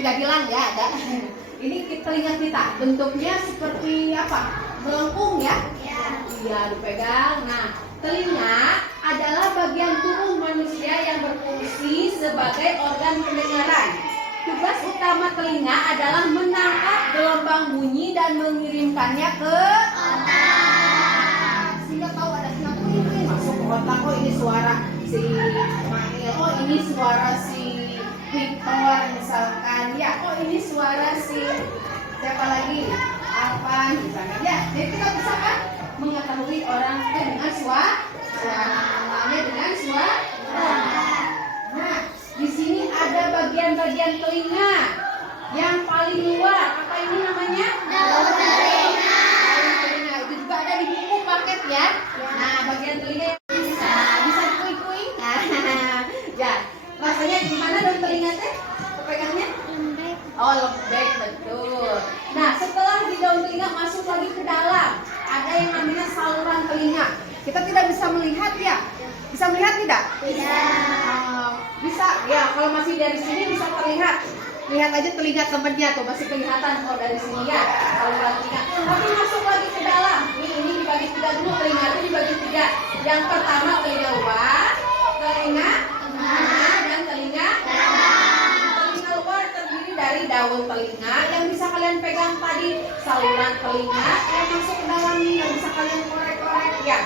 tidak bilang ya ada. Ini telinga kita, bentuknya seperti apa? Melengkung ya? Iya, dipegang. Nah, telinga adalah bagian tubuh manusia yang berfungsi sebagai organ pendengaran. Tugas utama telinga adalah menangkap gelombang bunyi dan mengirimkannya ke otak. Sehingga tahu ada sinyal ini masuk ke otak. Oh, ini suara si Mail. Oh, ini suara si Victor misalkan. Ya, oh ini suara si siapa lagi? Apa misalnya? Ya, jadi kita bisa kan mengetahui orang itu dengan suara dengan suara. Nah, di sini ada bagian-bagian telinga yang paling luar. Apa ini namanya? Daun telinga. Telinga itu juga ada di buku paket ya. Nah, bagian telinga bisa kui-kui. Nah, ya. Rasanya gimana daun telinga teh? Pegangnya? Lembek. Oh, lembek, betul. Nah, setelah di daun telinga masuk lagi ke dalam, ada yang namanya saluran telinga. Kita tidak bisa melihat ya. Bisa melihat tidak? Tidak. Bisa ya, kalau masih dari sini bisa terlihat. Lihat aja telinga temennya tuh, masih kelihatan kalau dari sini ya, saluran telinga. Tapi masuk lagi ke dalam. Ini dibagi tiga dulu, telinga itu dibagi tiga. Yang pertama telinga luar, telinga tengah, dan telinga dalam. Telinga luar terdiri dari daun telinga yang bisa kalian pegang tadi, saluran telinga yang masuk ke dalam nih, yang bisa kalian korek-korek ya.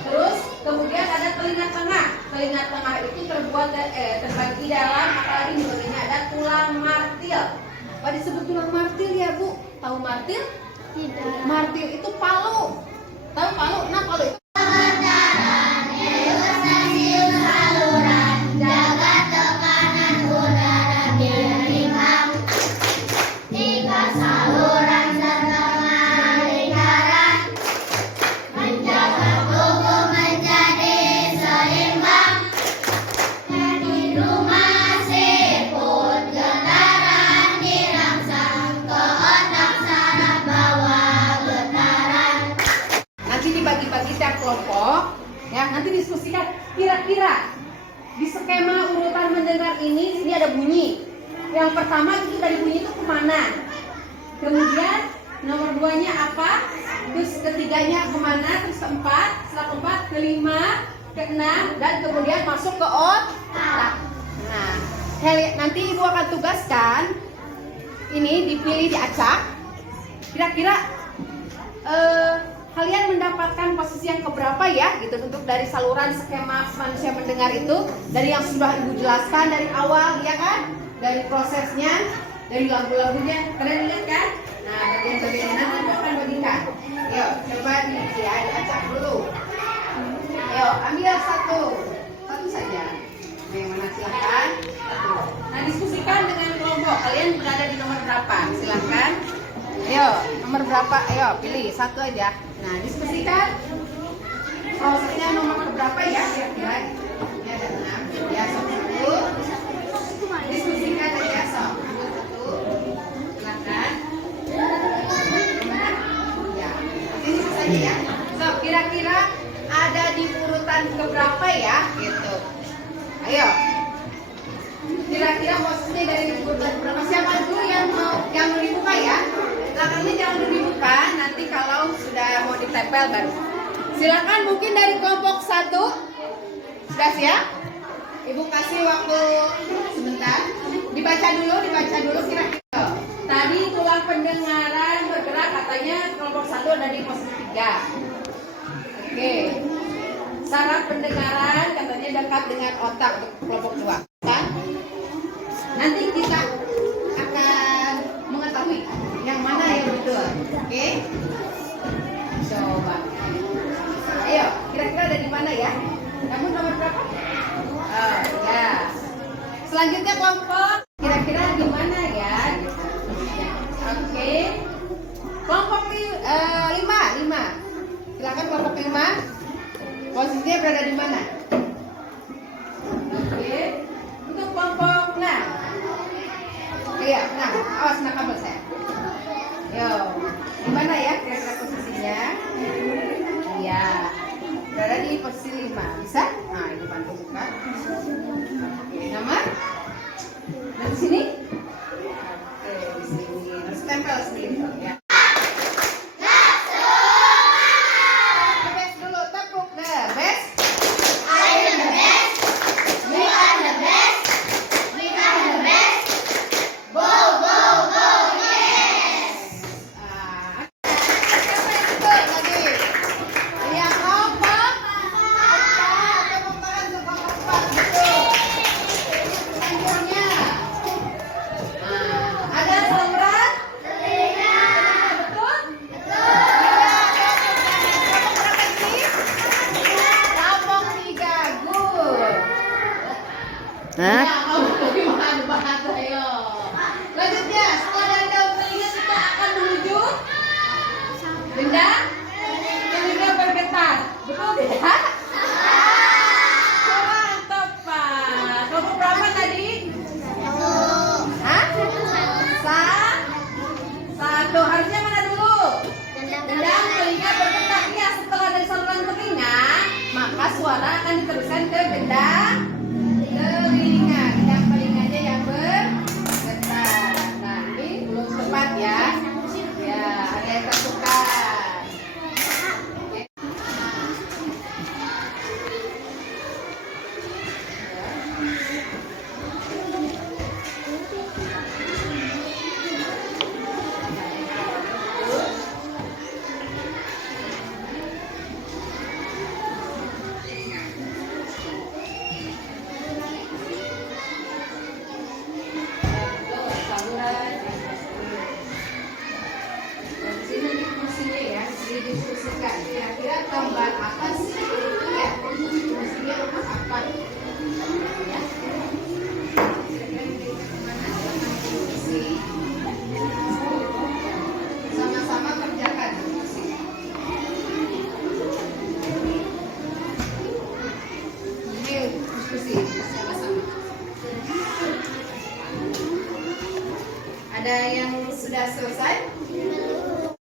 Terus kemudian ada telinga tengah. Telinga tengah itu terbagi dalam, apalagi di bagiannya ada tulang martil. Apa disebut tulang martil ya Bu? Tahu martil? Tidak. Martil itu palu. Tahu palu? Nah, palu itu kelompok ya, nanti diskusikan kira-kira di skema urutan mendengar ini ada bunyi. Yang pertama itu dari bunyi itu kemana, kemudian nomor 2-nya apa, terus ketiganya kemana, terus keempat, setelah keempat, kelima, keenam, dan kemudian masuk ke otak. Nah, nanti ibu akan tugaskan ini dipilih, diacak. Kira-kira kalian mendapatkan posisi yang keberapa ya, gitu, untuk dari saluran skema manusia mendengar itu, dari yang sudah ibu jelaskan dari awal ya kan, dari prosesnya, dari lagu-lagunya, kalian lihat kan? Nah, bagian-bagiannya nanti ibu akan bagikan. Yuk, coba ya, diacak dulu. Yuk, ambil satu saja. Yang mana silahkan. Nah, diskusikan dengan kelompok. Kalian berada di nomor berapa? Silahkan. Ayo, nomor berapa? Ayo, pilih satu aja. Nah, diskusikan prosesnya nomor berapa ya? Kira-kira ini ada 6. Ya, satu. Diskusikan aja, sok. Ambil satu. Silakan. Ya, ini saja ya. So, kira-kira ada di urutan keberapa ya? Gitu. Ayo. Kira-kira posisinya dari urutan berapa? Siapa dulu yang mau dibuka ya? Belakangnya jangan dulu dibuka, nanti kalau sudah mau ditempel baru. Silakan, mungkin dari kelompok 1. Sudah siap? Ibu kasih waktu sebentar. Dibaca dulu kira-kira. Tadi tulang pendengaran bergerak, katanya kelompok 1 ada di posisi 3. Oke. Saraf pendengaran katanya dekat dengan otak untuk kelompok 2. Kan? Nanti kita akan mengetahui yang mana yang betul. Oke? Coba. Ayo, kira-kira ada di mana ya? Kamu nomor berapa? Oh, ya. Selanjutnya kelompok, kira-kira di mana ya? Oke. Kelompok 5. Silakan kelompok 5. Posisinya berada di mana? Oke. Untuk kelompok 6. Iya, nah, awas kena kabel saya. Yo, di mana ya kira-kira posisinya? Iya, berada di posisi 5. Bisa? Nah, ini bantu buka. Oke, nomor? Dari sini? Hah? Ya, kamu bagaimana bahasa yo? Lanjutnya, setelah dari daun telinga kita akan menuju benda telinga bergetar. Betul tidak? Kurang tepat. Kamu berapa tadi? Hah? Satu. Harusnya mana dulu? Gendang telinga bergetar. Ya, setelah dari saluran telinga, maka suara akan diteruskan ke gendang telinga. Gendang telinganya yang bergetar. Nah, ini belum tepat ya. Ya, ada yang tertukar. Oke. Didiskusikan kira-kira tambahan apa sih ya fungsinya apa ya kira-kira diberikan kemana fungsi sama-sama kerjakan fungsi ini diskusi sama-sama ada yang sudah selesai.